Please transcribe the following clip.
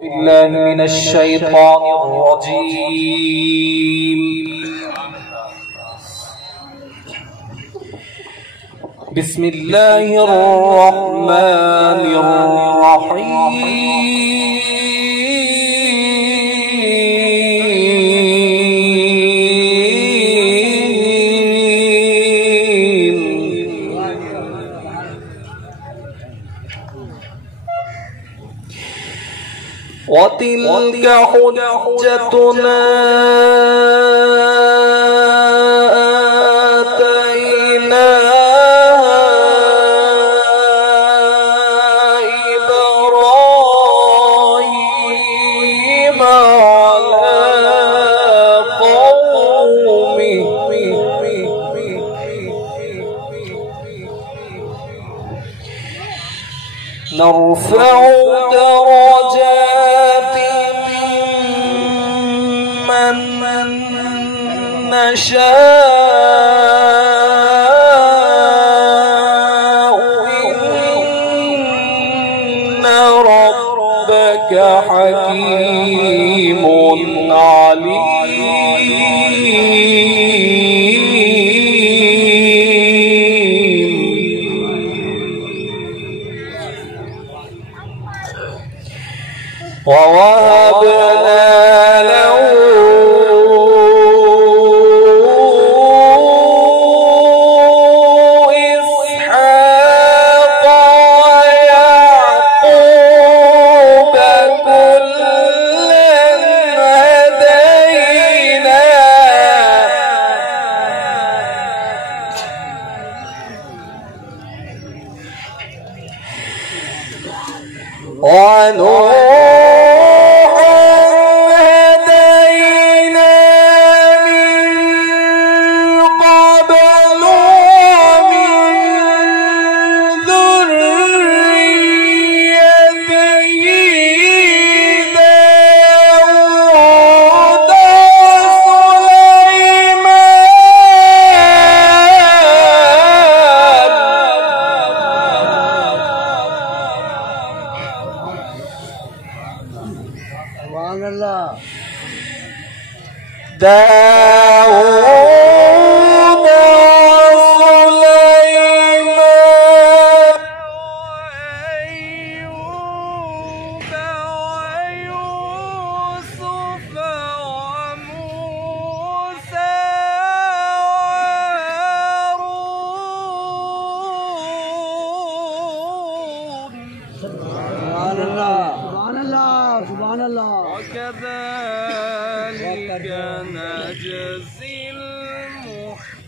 بالله من الشيطان الرجيم. بسم الله الرحمن الرحيم. وتلك حجتنا آتيناها إبراهيم على قومه نرفع درجات من نشاء إن ربك حكيم عليم. ووهبنا له إسحاق ويعقوب كلا هدينا داود وسليمان وأيوب ويوسف وموسى وهارون. سبحان الله سبحان الله سبحان الله. وكذلك نجزي المحسنين.